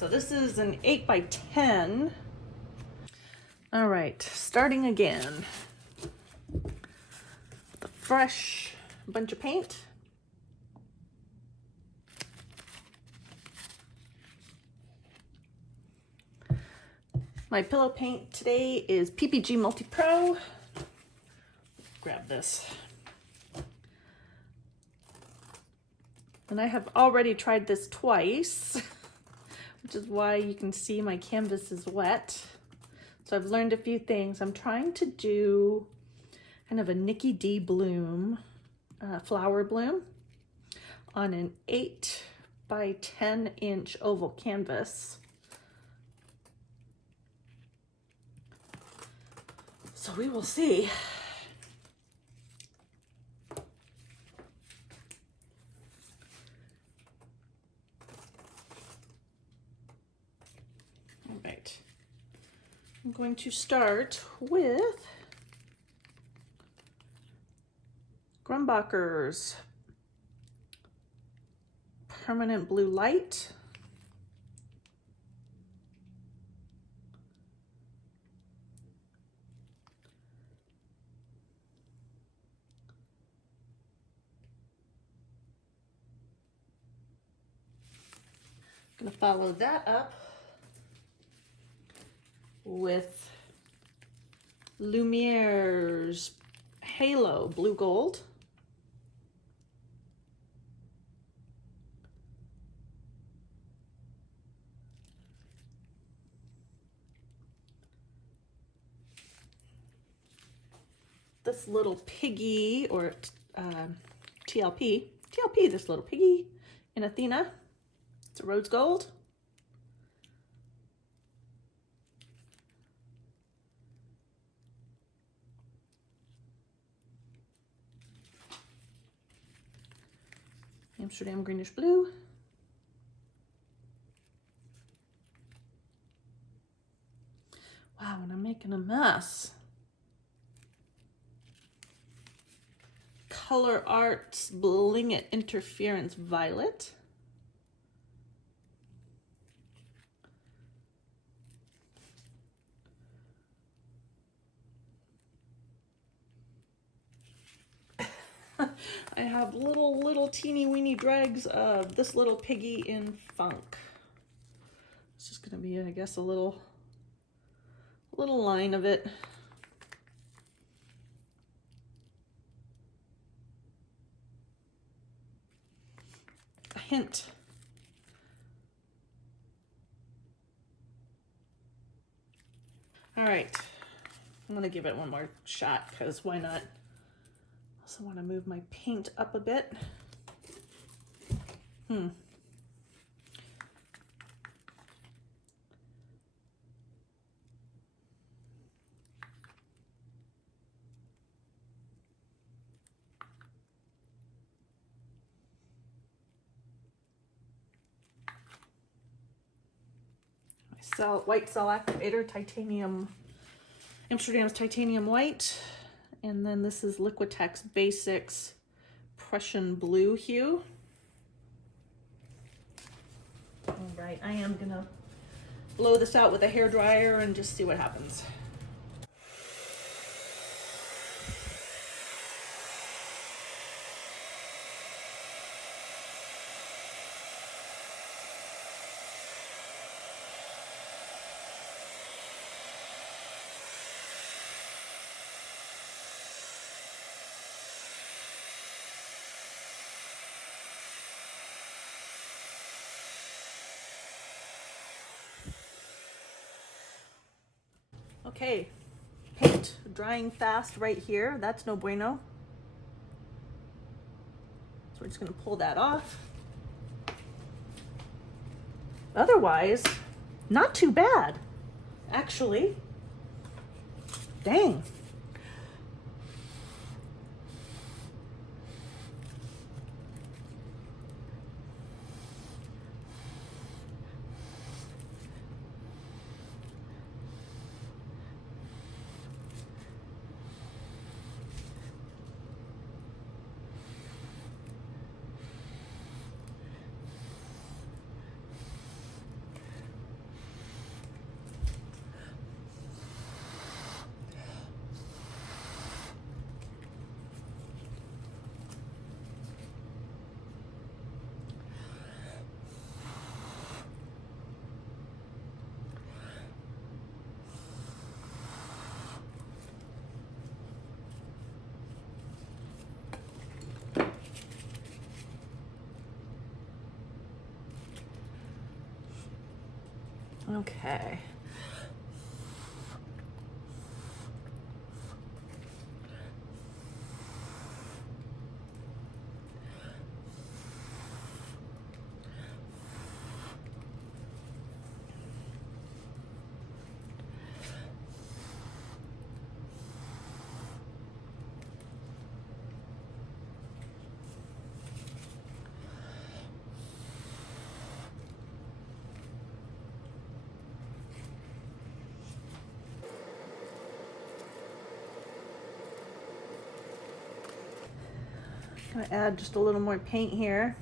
so this is an 8 by 10. All right, starting again. The fresh bunch of paint. My pillow paint today is PPG Multi Pro. Grab this. And I have already tried this twice, which is why you can see my canvas is wet. So I've learned a few things. I'm trying to do kind of a Niki D bloom, flower bloom on an 8 by 10 inch oval canvas. So we will see. All right. I'm going to start with Grumbacher's Permanent Blue Light. I'm gonna follow that up with Lumiere's Halo Blue Gold. This little piggy, or TLP, this little piggy in Athena. It's a rose gold. Amsterdam greenish blue. Wow, and I'm making a mess. Color Arts Bling It Interference Violet. I have little teeny weeny dregs of this little piggy in Funk. It's just gonna be, I guess, a little line of it. A hint. All right, I'm gonna give it one more shot because why not? Also want to move my paint up a bit. White cell activator, titanium, Amsterdam's titanium white. And then this is Liquitex Basics Prussian Blue hue. All right, I am gonna blow this out with a hairdryer and just see what happens. Okay, paint drying fast right here. That's no bueno. So we're just gonna pull that off. Otherwise, not too bad, actually. Dang. Okay. I'm gonna add just a little more paint here.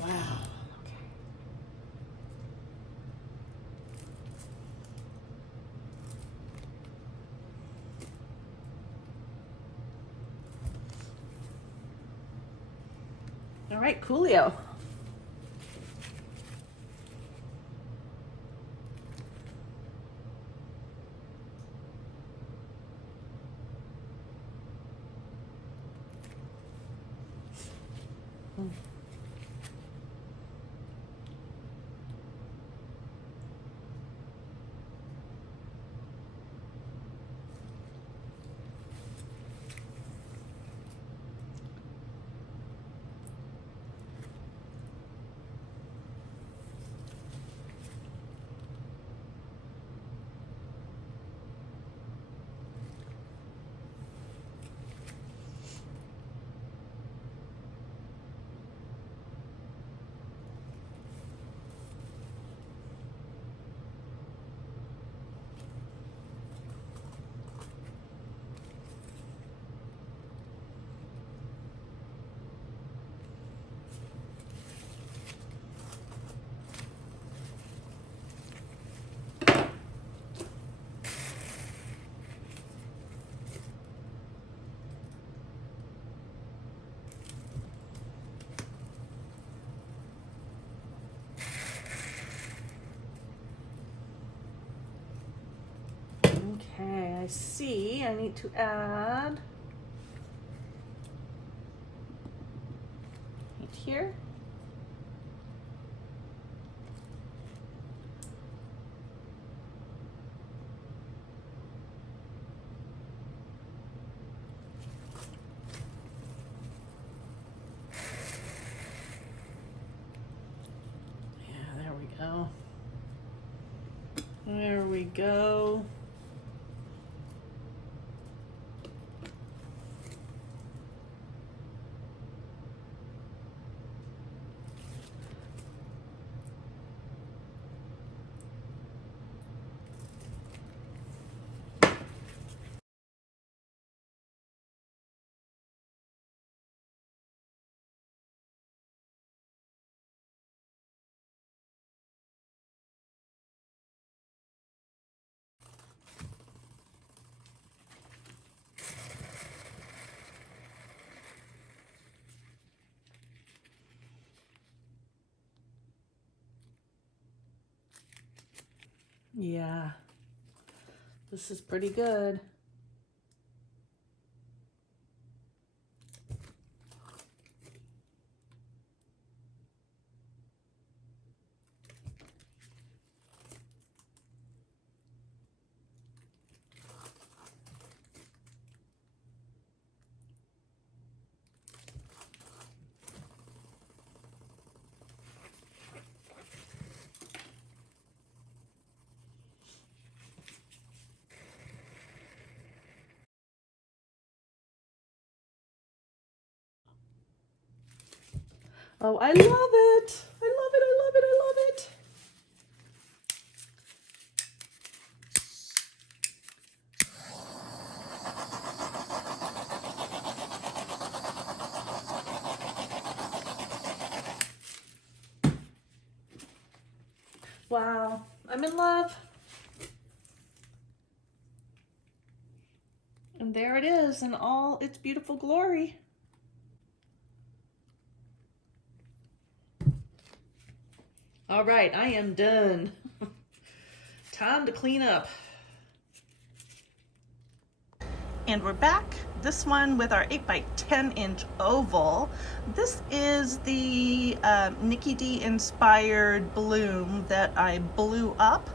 Wow. Okay. All right, coolio. Okay, I see. I need to add right here. Yeah, there we go. There we go. Yeah, this is pretty good. Oh, I love it. I love it. I love it. I love it. Wow, I'm in love. And there it is in all its beautiful glory. All right, I am done. Time to clean up. And we're back. This one with our 8x10" oval. This is the Niki D inspired bloom that I blew up,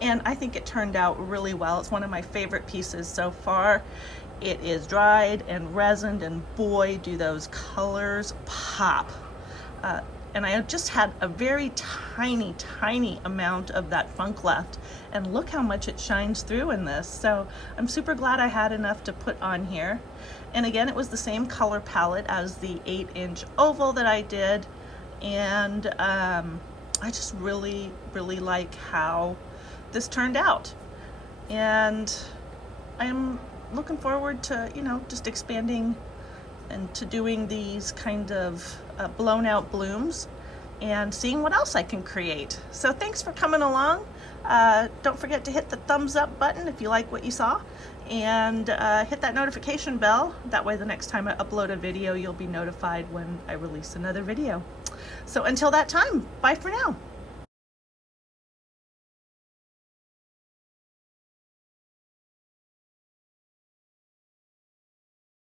and I think it turned out really well. It's one of my favorite pieces so far. It is dried and resined, and boy, do those colors pop. And I just had a very tiny amount of that funk left, and look how much it shines through in this. So I'm super glad I had enough to put on here. And again, it was the same color palette as the 8" oval that I did, and I just really like how this turned out. And I'm looking forward to, you know, just expanding and to doing these kind of blown out blooms and seeing what else I can create. So thanks for coming along. Don't forget to hit the thumbs up button if you like what you saw, and hit that notification bell. That way the next time I upload a video, you'll be notified when I release another video. So until that time, bye for now.